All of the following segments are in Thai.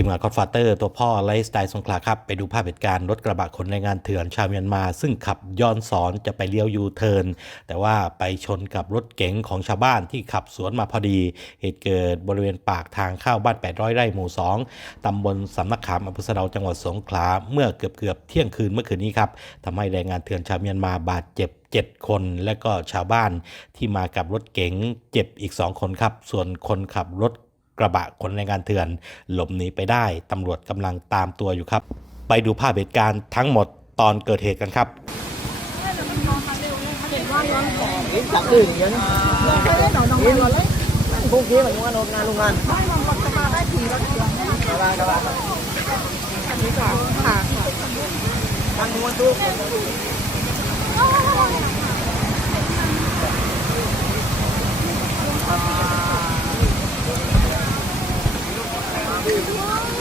ทีมงานคอ d ฟาเตอร์ตัวพ่อไลฟ์สไตล์สงขลาครับ ไปดูภาพเหตุการณ์รถกระบะขนแรงงานเถื่อนชาวเมียนมา ซึ่งขับย้อนสอนจะไปเลี้ยวยูเทิร์นแต่ว่าไปชนกับรถเก๋งของชาวบ้านที่ขับสวนมาพอดี เหตุเกิดบริเวณปากทางเข้าบ้าน 800 ไร่หมู่ 2 ตำบลสำนักขามอำเภอสะเดาจังหวัดสงขลาเมื่อเกือบเกือบเที่ยงคืนเมื่อคืนนี้ครับทำให้แรงงานเถื่อนชาวเมียนมาบาดเจ็บ7 คนและก็ชาวบ้านที่มากับรถเก๋งเจ็บอีก 2 คนครับ ส่วนคนขับรถ กระบะขนแรงงานเถื่อน หลบหนีไปได้ตำรวจกำลังตามตัวอยู่ครับ ไปดูภาพเหตุการณ์ทั้งหมดตอนเกิดเหตุกันครับจับดื่มเยอะนะพวกนี้มันงานงานโรงงานกระบะกระบะอันนี้ค่ะค่ะทางนู้นตู้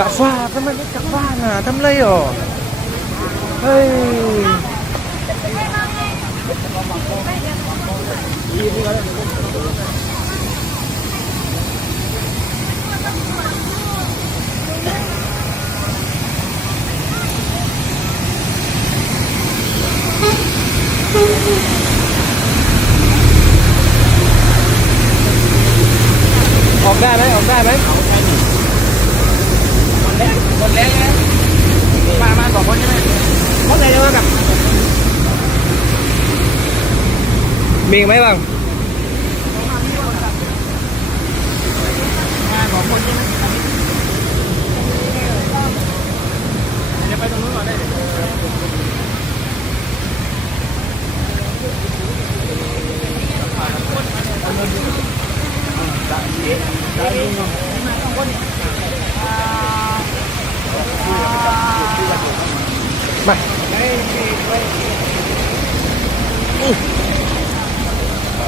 กะฟ้าทำไมไม่กะฟ้าน่ะทำไรอะเฮ้ยออกได้ไหมออกได้ไหม หมดแล้วใช่ไหมมามาสองคนใช่ไหมหมดเลยว่าแบบ มีอีกไ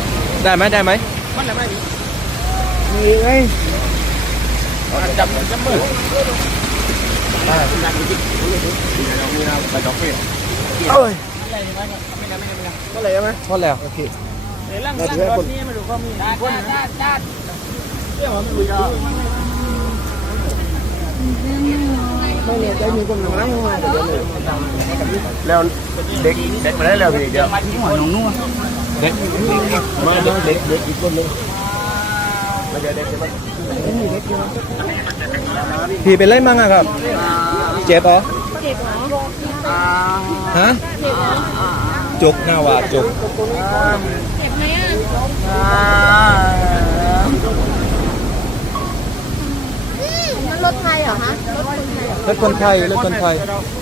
ไหมเดี๋ยวไปตรงนู้นก่อนได้ได้ไหมได้ไหมมันอะไรไม่มีมีไงจับจับมือเอ้ยอะไรไม่ได้ไม่ได้ไม่ได้ก็เลยไหมพอแล้วโอเคเดี๋ยวร่างร่างรถนี้มาดูข้อมูลคนจ้าจ้าเรื่องมันมีก็ไม่เนี่ยใจมีคนหนึ่งนั่งมาเดี๋ยวเลยแล้วเด็กเด็กมาได้แล้วพี่เดี๋ยวมาที่หัวหนุ่มนุ่ม เด็กมาเด็กเด็กเด็กอีกคนนึงมาเดี๋ยวเด็กใช่ไหมพี่เป็นไรมั่งอะครับ เจ็บเหรอฮะจุกหน้าว่าจุกมันรถไทยเหรอคะรถคนไทยเหรอรถคนไทยรถคนไทย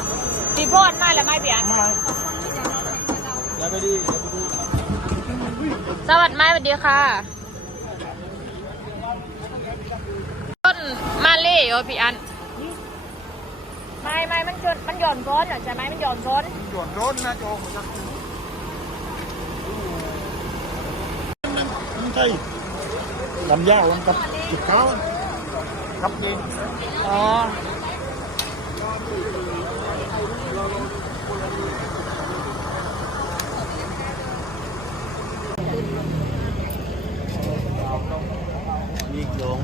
ล้วไม่เปียนสวัสดีไม้สวัสดีค่ะ ต้นมาเล่เหรอพี่อันไม่ไม่มันจนมันหย่อนซ้อนเหรอใช่ไหมมันหย่อนซ้อนหยวนรถนนะโจใช่ลำยาวลำกับจิบเขาครับเยินอ๋อ ยิงลง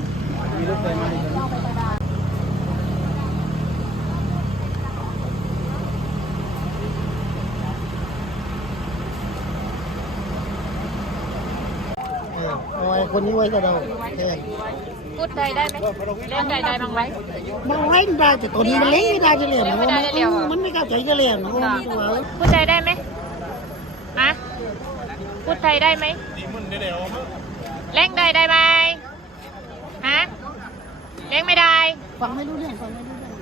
โอ้ยคนนี้ไว้ก็เราแค่พูดไทยได้ไหมเล่นไทยได้บ้างไหมมันเล่นได้แต่ตัวนี้มันเล่นไม่ได้จะเล่นเล่นไม่ได้จะเล่นเหรอมันไม่เข้าใจจะเล่นมันก็ตัวพูดไทยได้ไหมฮะพูดไทยได้ไหมเล่นไทยได้ไหม ฮะเล่นไม่ได้ ฟังไม่รู้เรื่องฟังไม่รู้เรื่อง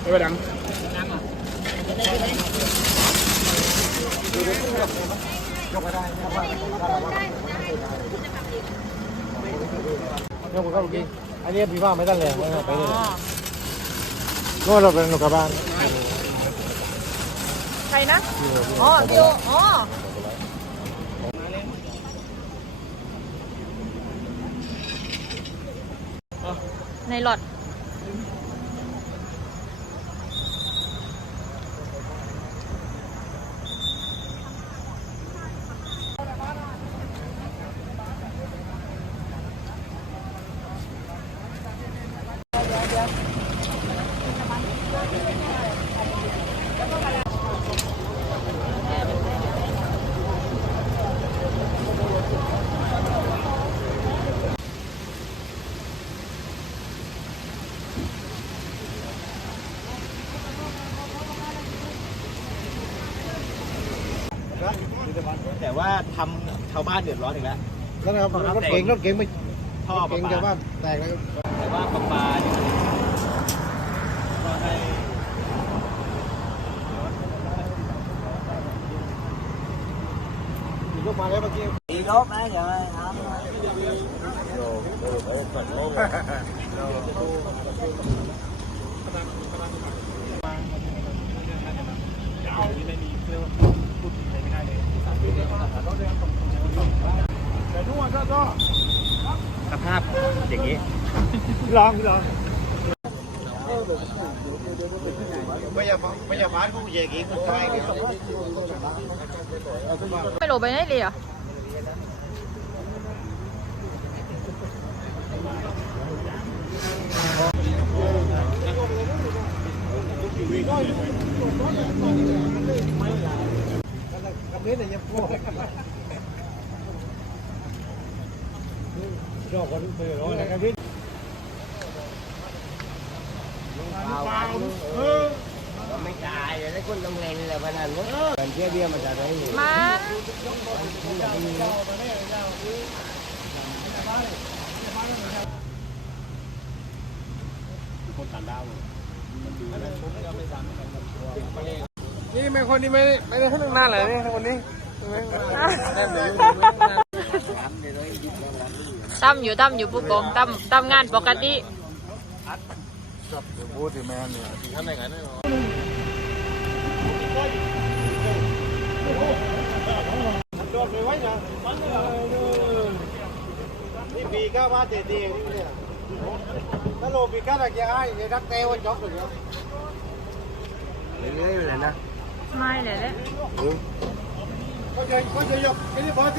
ไม่ไปดังเเนี่ยผมก็เมื่อกี้อันนี้พี่ว่าไม่ได้เลยไปเลยอ๋อโน่นเราเป็นลูกกระบาลใครนะ อ๋อเดียวอ๋อ ในหลอด แต่ว่าทำชาวบ้านเดือดร้อนอีกแล้ว แล้วนะครับรถเก๋งรถเก๋งไม่ท่อประเก๋งปาชาวบ้านแตกแล้วแต่ว่าประปาเนี่ยก็ให้มีรถมาแล้วเมื่อกี้มีรถนะอย่าทำสภาพอย่างนี้ลองลองไม่อยากไม่อยากบ้านกูเย่กี่กูใช่เดียวไม่โหลไปไหนเลยอะกั บนี้เนี่ยยังพวกชอบคนเตือนร้อนนะครับพี่ก็ไม่จ่ายเลยคนโรงเรียนเลยพนันเนอะกันเที่ยวเบี้ยมาจากไหนมั นนี่ไม่คนนี้ไม่ไม่ได้คนนึงนานเลยนี่คนนี้ตั้มอยู่ตั้มอยู่ผู้กองตั้มตั้มงานปกติพูดถึงแมนเนี่ยที่ท่านไหนกันเนี่ยโดนไปไว้นะนี่ปีก้าว่าเด็ดดีเนี่ยถ้าโลปีก้าตะเกียร์ไอ้รักเตวันจ็อกเลยเรื่อยๆเลยนะ ไม่เลยเลยก็จะก็จะยกไอ้นี่บอส